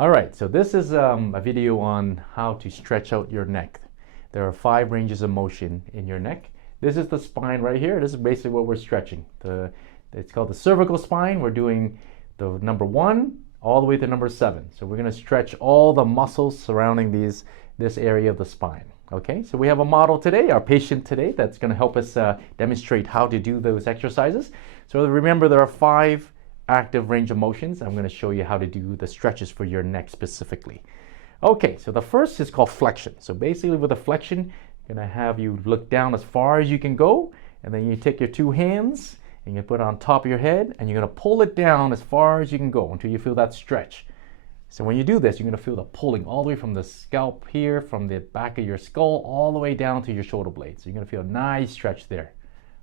All right, so this is a video on how to stretch out your neck. There are 5 ranges of motion in your neck. This is the spine right here. This is basically what we're stretching. It's called the cervical spine. We're doing the number 1 all the way to number 7. So we're going to stretch all the muscles surrounding this area of the spine. Okay, so we have a model today, our patient today, that's going to help us demonstrate how to do those exercises. So remember, there are 5 active range of motions. I'm going to show you how to do the stretches for your neck specifically. Okay, so the first is called flexion. So basically with a flexion, I'm going to have you look down as far as you can go, and then you take your 2 hands and you put it on top of your head, and you're going to pull it down as far as you can go until you feel that stretch. So when you do this, you're going to feel the pulling all the way from the scalp here, from the back of your skull, all the way down to your shoulder blades. So you're going to feel a nice stretch there.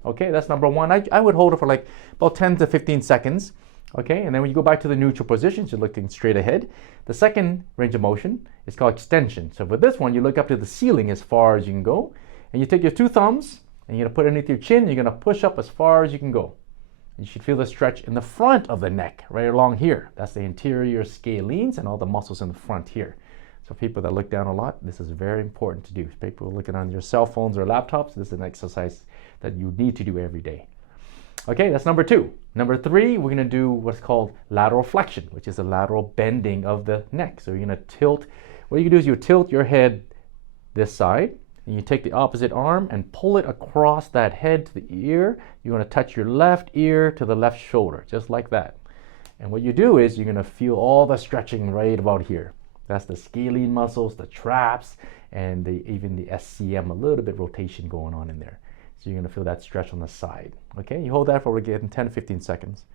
Okay, that's number 1. I would hold it for like about 10 to 15 seconds. Okay, and then when you go back to the neutral position, you're looking straight ahead. The second range of motion is called extension. So for this one, you look up to the ceiling as far as you can go, and you take your 2 thumbs, and you're going to put it underneath your chin, and you're going to push up as far as you can go. You should feel the stretch in the front of the neck, right along here. That's the anterior scalenes and all the muscles in the front here. So people that look down a lot, this is very important to do. People looking on your cell phones or laptops, this is an exercise that you need to do every day. Okay, that's number 2. Number 3, we're going to do what's called lateral flexion, which is a lateral bending of the neck. So you're going to tilt. What you can do is you tilt your head this side, and you take the opposite arm and pull it across that head to the ear. You're going to touch your left ear to the left shoulder, just like that. And what you do is you're going to feel all the stretching right about here. That's the scalene muscles, the traps, and even the SCM, a little bit rotation going on in there. So you're going to feel that stretch on the side. Okay, you hold that for again 10 to 15 seconds.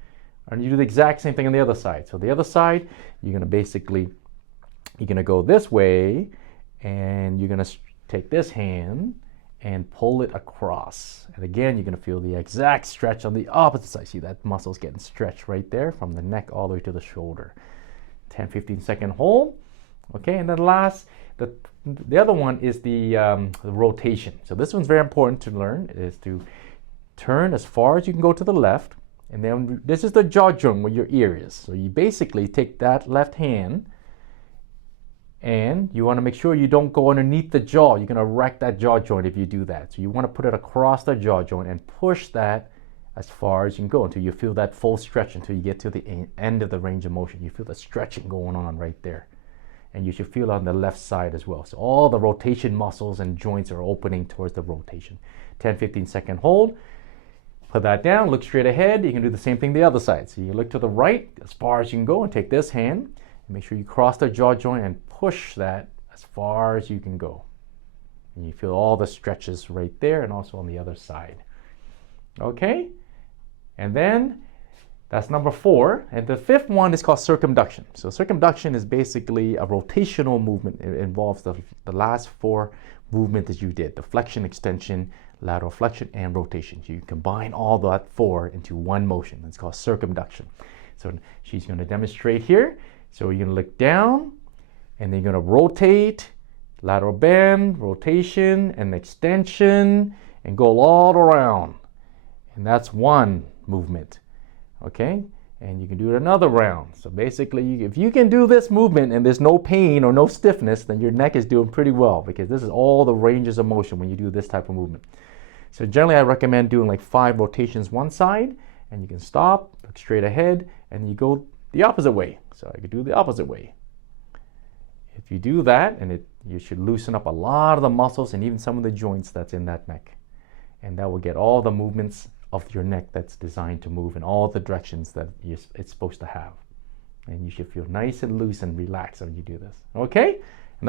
And you do the exact same thing on the other side. So the other side, you're going to go this way, and you're going to take this hand and pull it across. And again, you're going to feel the exact stretch on the opposite side. See that muscle's getting stretched right there from the neck all the way to the shoulder. 10, 15-second hold. Okay, and then last, the other one is the rotation. So this one's very important to learn, is to turn as far as you can go to the left. And then this is the jaw joint where your ear is. So you basically take that left hand, and you want to make sure you don't go underneath the jaw. You're going to wreck that jaw joint if you do that. So you want to put it across the jaw joint and push that as far as you can go until you feel that full stretch, until you get to the end of the range of motion. You feel the stretching going on right there. And you should feel it on the left side as well. So all the rotation muscles and joints are opening towards the rotation. 10, 15-second hold. Put that down, look straight ahead. You can do the same thing the other side. So you look to the right as far as you can go and take this hand. Make sure you cross the jaw joint and push that as far as you can go. And you feel all the stretches right there and also on the other side. Okay? And then that's number 4. And the 5th one is called circumduction. So circumduction is basically a rotational movement. It involves the last 4 movements that you did. The flexion, extension, lateral flexion, and rotation. So you combine all that 4 into one motion. It's called circumduction. So she's going to demonstrate here. So you're going to look down, and then you're going to rotate, lateral bend, rotation, and extension, and go all around. And that's one movement, okay? And you can do it another round. So basically, if you can do this movement and there's no pain or no stiffness, then your neck is doing pretty well, because this is all the ranges of motion when you do this type of movement. So generally, I recommend doing like 5 rotations one side, and you can stop, look straight ahead, and you go the opposite way. So I could do the opposite way. If you do that, and you should loosen up a lot of the muscles and even some of the joints that's in that neck. And that will get all the movements of your neck that's designed to move in all the directions that it's supposed to have. And you should feel nice and loose and relaxed when you do this. Okay?